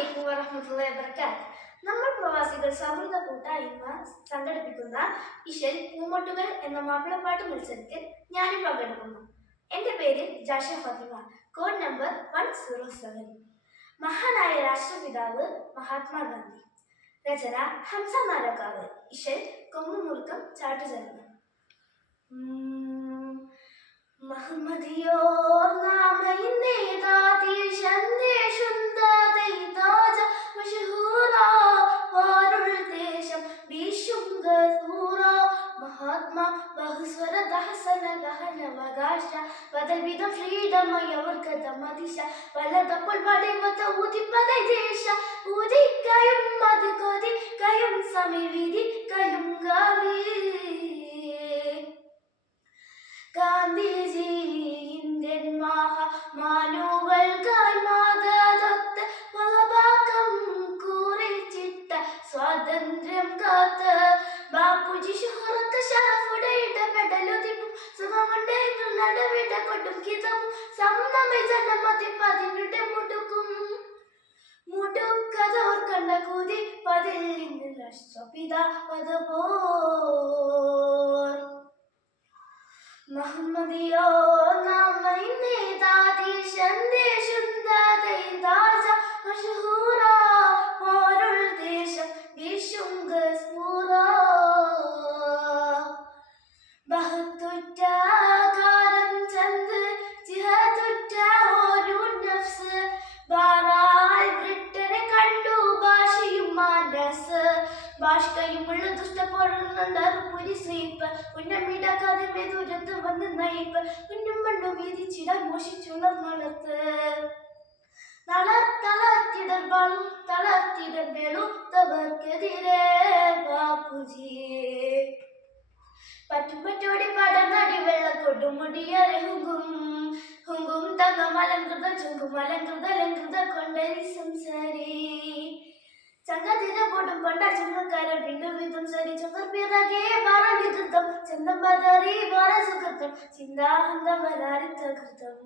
അലൈക്കും വറഹമുല്ല വർക്കാത്ത് നമ്മൾ പ്രവാസികൾ സൗഹൃദ കൂട്ടായ്മ സംഘടിപ്പിക്കുന്ന ഇഷൽ പൂമൊട്ടുകൾ എന്ന മാപ്പിളപ്പാട്ട് മത്സരത്തിൽ ഞാനും പങ്കെടുക്കുന്നു. എന്റെ പേര് Jasha Fathima. Code number one zero seven. മഹാനായ രാഷ്ട്രപിതാവ് മഹാത്മാഗാന്ധി. രചന ഹംസ നാരകാവ് ഇഷൽ കൊങ്ങുമുറുക്കം ചാട്ടുചരണം മഹമ്മദിയോ നാമ സന്ദേശം താതൈ ബദൽ വിധം ഫ്രീഡമയവർക്കത മതിശ വലതപ്പോൾ പടൈവത്ത ഊതിപ്പതൈ ദേശ. ഊതിക്കയും അത് കൊതിക്കയും സമീവിധിക്കയും ഗാന്ധി. ഗാന്ധിജി ഇന്ത്യൻ മഹാമാനുകൾക്കായി മാതാദത്ത് മഹാഭാഗം കുറിച്ചിട്ട സ്വാതന്ത്ര്യം കാത്ത് ബാപ്പുജി ഷുഹറത്ത് ഷറഫുടെ സുഖമുണ്ടെങ്കിൽ കിതവും സമ്മതമേ ജനമതി പതിനുടെ മുടുക്കും. മുടുക്കതോർ കണ്ട കൂതി പതിൽ നിന്ന് രാഷ്ട്രപിതാ പദപോർ പുരി സ്വീപ്പ്. ഉന്നമിടക്കാതെ ദൂരത്ത് വന്ന് നയിപ്പ്. ഉന്നും മണ്ണു വീതിച്ചിടാൻ മോഷിച്ചുണർന്നടത്ത് തളർത്തിടർ ബാളും തളർത്തിടർ വെളുത്തവർക്കെതിരെ ബാപ്പുജിയെ പറ്റുപറ്റോടി പടർന്നടി വെള്ളക്കൊട്ടും മുടിയറെ ഹുങ്കും. ഹുങ്കും തങ്ക മലങ്കൃത ചുങ്കും മലങ്കൃത ലങ്കൃത കൊണ്ടരി സംസാരി. ചങ്കതിര പൊടും പണ്ട ചുങ്കക്കാരൻ പിണ്ടു വിധം സരി ചുങ്കർ പിറകെ ബാറ വികൃതം ചന്തം പതറി ബാലസുഖൃത്തം ചിന്താഹന്തം വരാരിത്തകൃതം വരാരി തകൃതം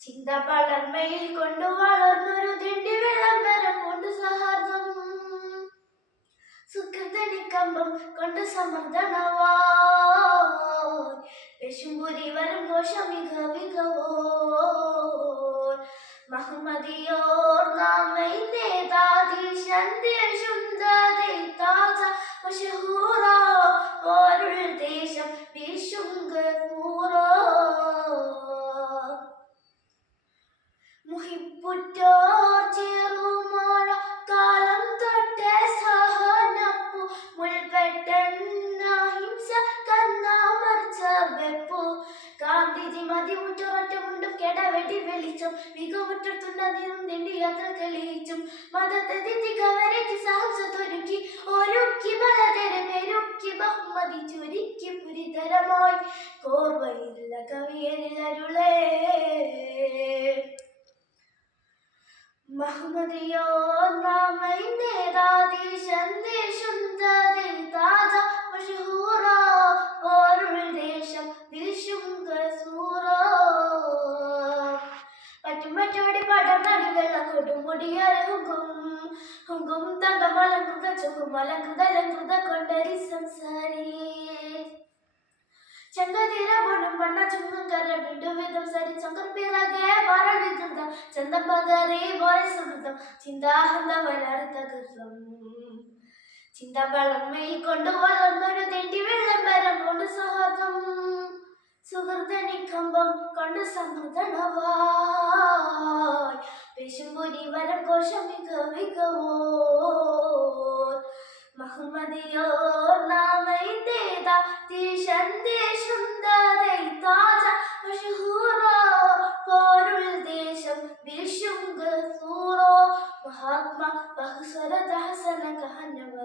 ചിന്ത പളർമയിൽ കൊണ്ടു വളർന്നൊരു തിണ്ടി വിളംബരം കൊണ്ടു സഹാർദ്ദം. സുഖതനിക്കമ്പം കൊണ്ടു സമർദ്ദനവാ വിഷുമ്പുരി വരും ദോഷമിക വികവോ വെളിച്ചം മികവുറ്റുന്നതിനും നിന്റെ യാത്ര തെളിയിച്ചും. മതത്തെ തികവരയ്ക്ക് സാഹസത്തൊരുക്കി ഒരുക്കി ബലതരെ പെരുക്കി ബഹുമതി ചുരുക്കി പുരിതരമായി. കോർവയില്ല കവിയരിലരുളേ മഹമ്മദിയോ നാമൈ നേതാതി പടർന്നടി വെള്ളക്കൊടും മുടിയറെ ഹുങ്കും ഹുങ്കും തങ്ക മലങ്കൃത ചുങ്കും മലങ്കൃത ലങ്കൃത കൊണ്ടരി സംസാരി ചങ്കതിര പൊണ്ണും പണ്ണ ചുങ്കും കര വിണ്ടു വിധം സരി ചങ്കർ പിറകെ വരണി കൃതം ചന്തം പതറി വരെ സുഹൃതം ചിന്താഹന്ത വരാറി തകൃതം ചിന്ത വളർമ്മയിൽ കൊണ്ട് വളർന്നൊരു തെണ്ടി വെള്ളം വരം കൊണ്ട് സൗഹൃദം സുഹൃതനി കമ്പം കൊണ്ട് സമൃദ്ധനവായ് വിശുമ്പുരി വരം കോശമിക മികവോ മഹമ്മദിയോ നാമൈ തീ സന്ദേശം ദാതൈ.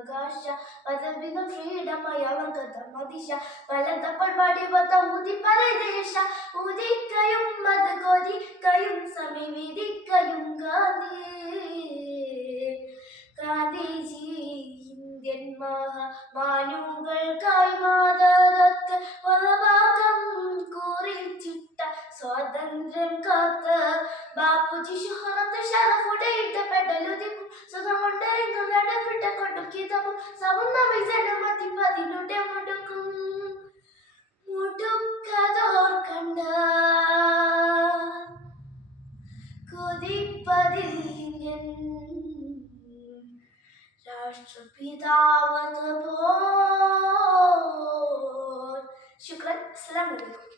ഗഹനവകാശ പദവിധം ഫ്രീഡമയവർഗത മദിശ വലതപ്പോൾ വത ഊതി പരദേശ ഊതിക്കയും മത് കൊതിക്കയും കയും ഗാന്ധി ഗാന്ധിജി ഇന്ത്യൻ മഹാമാനുകൾക്കായി മാതരത്ത് വലഭാഗം കുറിച്ചിട്ട സ്വാതന്ത്ര്യം കാത്ത്. ബാപ്പുജി ശുഹറത്ത് ഷറഫുടയിട്ട ಕಡೆ ಬಿಟ್ಟುಕೊಂಡು ಕಿದವು ಸಬನ್ನ ಮೈಸನ ಮತಿ ಪದಿನುಡೆ ಮುಡುಕು முடுக்கதோர் கண்டார் கொதிப்பதில் ராஷ்டிரபிதாவது போர் சுக்ரன் அஸ்லாம் வலைக்கும்